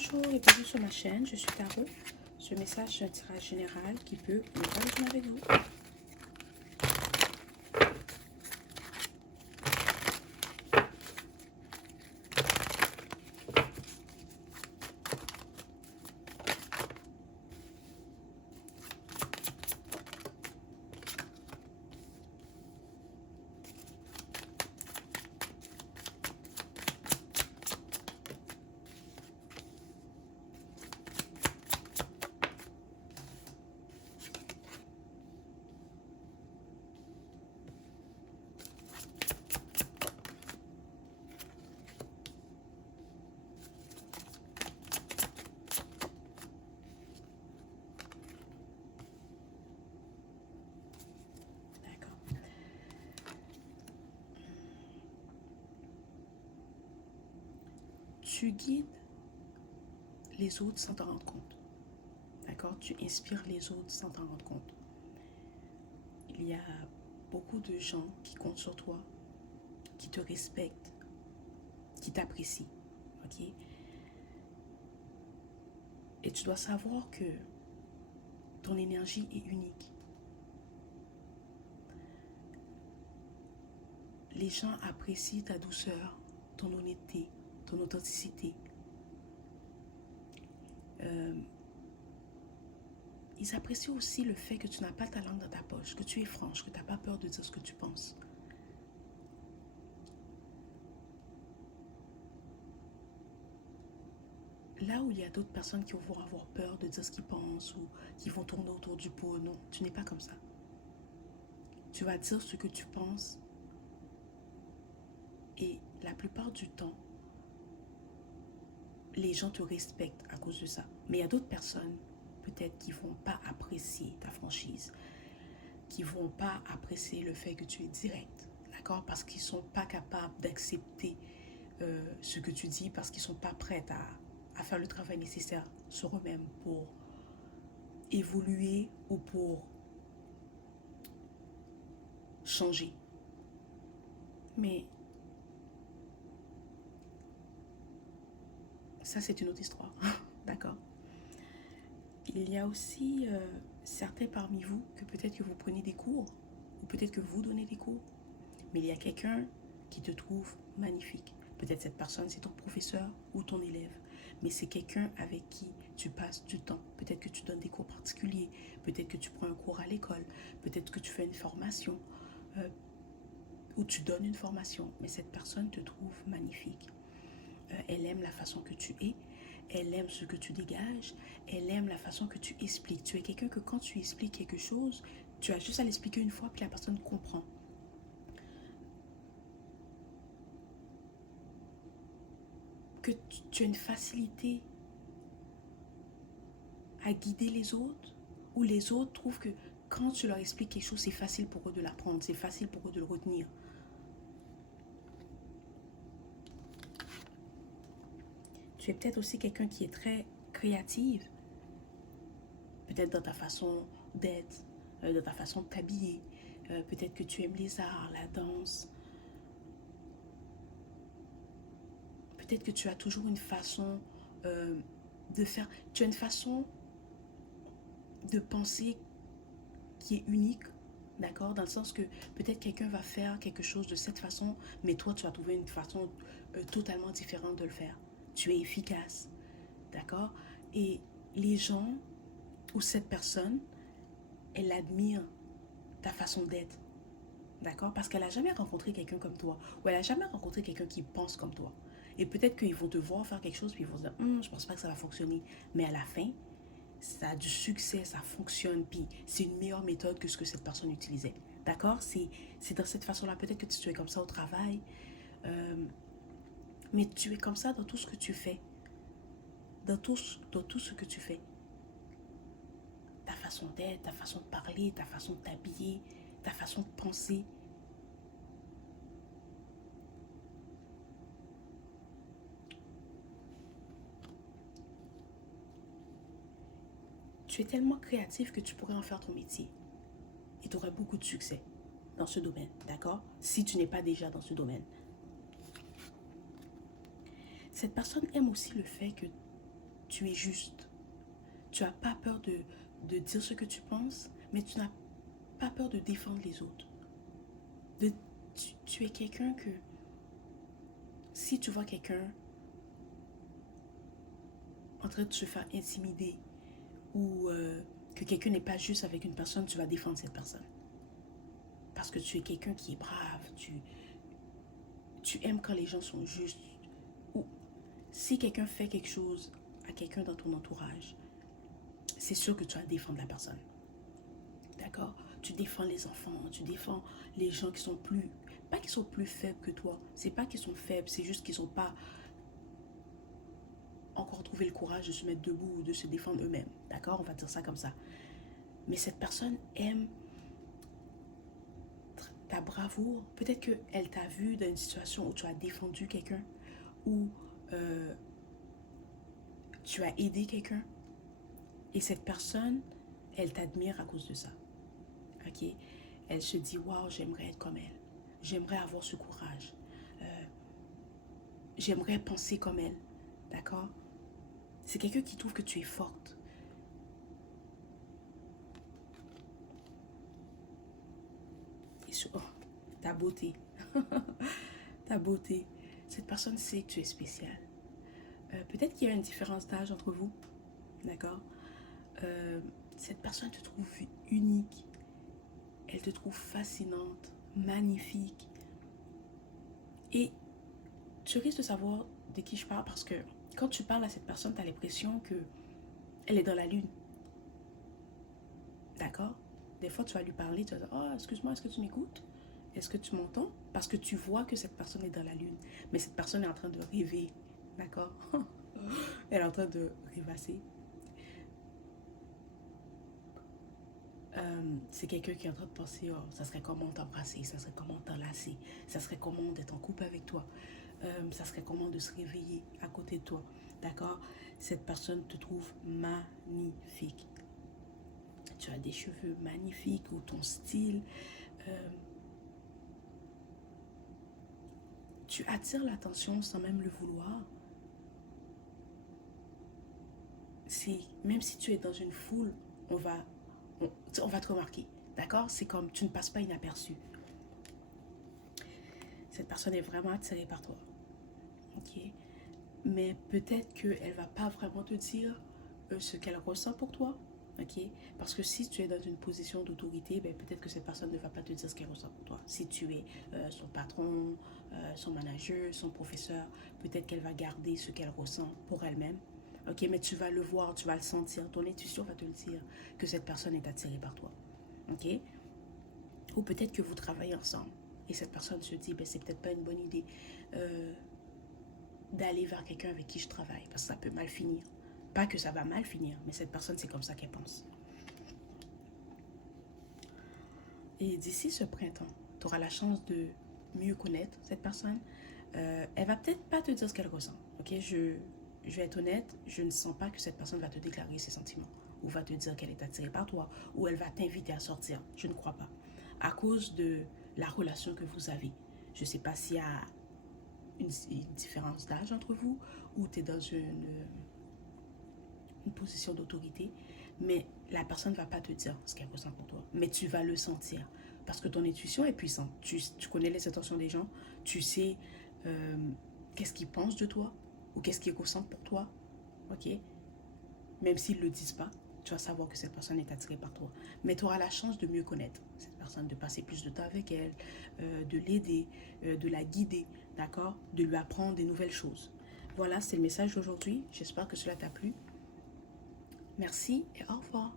Bonjour et bienvenue sur ma chaîne, je suis Tarot. Ce message est un tirage général qui peut ne pas résonner avec vous. D'accord. Tu guides les autres sans t'en rendre compte. D'accord? Tu inspires les autres sans t'en rendre compte. Il y a beaucoup de gens qui comptent sur toi, qui te respectent, qui t'apprécient. Ok? Et tu dois savoir que ton énergie est unique. Les gens apprécient ta douceur, ton honnêteté, ton authenticité. Ils apprécient aussi le fait que tu n'as pas ta langue dans ta poche, que tu es franche, que tu n'as pas peur de dire ce que tu penses. Là où il y a d'autres personnes qui vont avoir peur de dire ce qu'ils pensent ou qui vont tourner autour du pot, non, tu n'es pas comme ça. Tu vas dire ce que tu penses et la plupart du temps, les gens te respectent à cause de ça. Mais il y a d'autres personnes, peut-être, qui ne vont pas apprécier ta franchise, qui ne vont pas apprécier le fait que tu es direct, d'accord? Parce qu'ils ne sont pas capables d'accepter ce que tu dis, parce qu'ils ne sont pas prêts à faire le travail nécessaire sur eux-mêmes pour évoluer ou pour changer. Mais ça, c'est une autre histoire, d'accord? Il y a aussi certains parmi vous que peut-être que vous prenez des cours ou peut-être que vous donnez des cours, mais il y a quelqu'un qui te trouve magnifique. Peut-être cette personne, c'est ton professeur ou ton élève, mais c'est quelqu'un avec qui tu passes du temps. Peut-être que tu donnes des cours particuliers, peut-être que tu prends un cours à l'école, peut-être que tu fais une formation ou tu donnes une formation, mais cette personne te trouve magnifique. Elle aime la façon que tu es, elle aime ce que tu dégages, elle aime la façon que tu expliques. Tu es quelqu'un que quand tu expliques quelque chose, tu as juste à l'expliquer une fois puis la personne comprend. Que tu as une facilité à guider les autres, ou les autres trouvent que quand tu leur expliques quelque chose, c'est facile pour eux de l'apprendre, c'est facile pour eux de le retenir. Tu es peut-être aussi quelqu'un qui est très créative, peut-être dans ta façon d'être, dans ta façon de t'habiller, peut-être que tu aimes les arts, la danse, peut-être que tu as toujours une façon de faire, tu as une façon de penser qui est unique, d'accord? Dans le sens que peut-être quelqu'un va faire quelque chose de cette façon, mais toi, tu as trouvé une façon totalement différente de le faire. Tu es efficace, d'accord? Et les gens ou cette personne, elle admire ta façon d'être, d'accord? Parce qu'elle n'a jamais rencontré quelqu'un comme toi, ou elle n'a jamais rencontré quelqu'un qui pense comme toi. Et peut-être qu'ils vont te voir faire quelque chose, puis ils vont se dire, je pense pas que ça va fonctionner. Mais à la fin, ça a du succès, ça fonctionne, puis c'est une meilleure méthode que ce que cette personne utilisait. D'accord? C'est dans cette façon-là. Peut-être que tu es comme ça au travail, mais tu es comme ça dans tout ce que tu fais. Dans tout ce que tu fais. Ta façon d'être, ta façon de parler, ta façon de t'habiller, ta façon de penser. Tu es tellement créatif que tu pourrais en faire ton métier. Et tu aurais beaucoup de succès dans ce domaine, d'accord? Si tu n'es pas déjà dans ce domaine. Cette personne aime aussi le fait que tu es juste. Tu n'as pas peur de dire ce que tu penses, mais tu n'as pas peur de défendre les autres. Tu es quelqu'un que, si tu vois quelqu'un en train de se faire intimider ou que quelqu'un n'est pas juste avec une personne, tu vas défendre cette personne. Parce que tu es quelqu'un qui est brave, tu aimes quand les gens sont justes. Ou si quelqu'un fait quelque chose à quelqu'un dans ton entourage, c'est sûr que tu vas défendre la personne. D'accord? Tu défends les enfants, tu défends les gens qui sont plus... Pas qu'ils sont plus faibles que toi. C'est pas qu'ils sont faibles, c'est juste qu'ils sont pas encore trouvé le courage de se mettre debout ou de se défendre eux-mêmes. D'accord? On va dire ça comme ça. Mais cette personne aime ta bravoure. Peut-être qu'elle t'a vu dans une situation où tu as défendu quelqu'un, où tu as aidé quelqu'un. Et cette personne, elle t'admire à cause de ça. Ok? Elle se dit, waouh, j'aimerais être comme elle. J'aimerais avoir ce courage. J'aimerais penser comme elle. D'accord? C'est quelqu'un qui trouve que tu es forte. Et sur ta beauté. Ta beauté. Cette personne sait que tu es spécial. Peut-être qu'il y a une différence d'âge entre vous. D'accord? Cette personne te trouve unique. Elle te trouve fascinante, magnifique. Et tu risques de savoir de qui je parle parce que quand tu parles à cette personne, tu as l'impression qu'elle est dans la lune. D'accord? Des fois, tu vas lui parler, tu vas dire, oh, excuse-moi, est-ce que tu m'écoutes? Est-ce que tu m'entends? Parce que tu vois que cette personne est dans la lune. Mais cette personne est en train de rêver. D'accord? Elle est en train de rêvasser. C'est quelqu'un qui est en train de penser, oh, ça serait comment t'embrasser, ça serait comment t'enlacer, ça serait comment d'être en couple avec toi, ça serait comment de se réveiller à côté de toi. D'accord? Cette personne te trouve magnifique. Tu as des cheveux magnifiques ou ton style. Tu attires l'attention sans même le vouloir. Même si tu es dans une foule, on va te remarquer. D'accord? C'est comme tu ne passes pas inaperçu. Cette personne est vraiment attirée par toi. Ok? Mais peut-être qu'elle ne va pas vraiment te dire ce qu'elle ressent pour toi. Ok? Parce que si tu es dans une position d'autorité, ben, peut-être que cette personne ne va pas te dire ce qu'elle ressent pour toi. Si tu es son patron, son manager, son professeur, peut-être qu'elle va garder ce qu'elle ressent pour elle-même. Ok, mais tu vas le voir, tu vas le sentir. Ton intuition va te le dire que cette personne est attirée par toi. Ok? Ou peut-être que vous travaillez ensemble et cette personne se dit, ben, c'est peut-être pas une bonne idée d'aller vers quelqu'un avec qui je travaille parce que ça peut mal finir. Pas que ça va mal finir, mais cette personne, c'est comme ça qu'elle pense. Et d'ici ce printemps, tu auras la chance de mieux connaître cette personne. Elle va peut-être pas te dire ce qu'elle ressent. Ok, je vais être honnête, je ne sens pas que cette personne va te déclarer ses sentiments ou va te dire qu'elle est attirée par toi ou elle va t'inviter à sortir. Je ne crois pas. À cause de la relation que vous avez. Je ne sais pas s'il y a une différence d'âge entre vous ou tu es dans une position d'autorité, mais la personne ne va pas te dire ce qu'elle ressent pour toi, mais tu vas le sentir parce que ton intuition est puissante. Tu connais les intentions des gens, tu sais qu'est-ce qu'ils pensent de toi ou qu'est-ce qu'ils ressentent pour toi, ok? Même s'ils ne le disent pas, tu vas savoir que cette personne est attirée par toi. Mais tu auras la chance de mieux connaître cette personne, de passer plus de temps avec elle, de l'aider, de la guider, d'accord? De lui apprendre des nouvelles choses. Voilà, c'est le message d'aujourd'hui. J'espère que cela t'a plu. Merci et au revoir.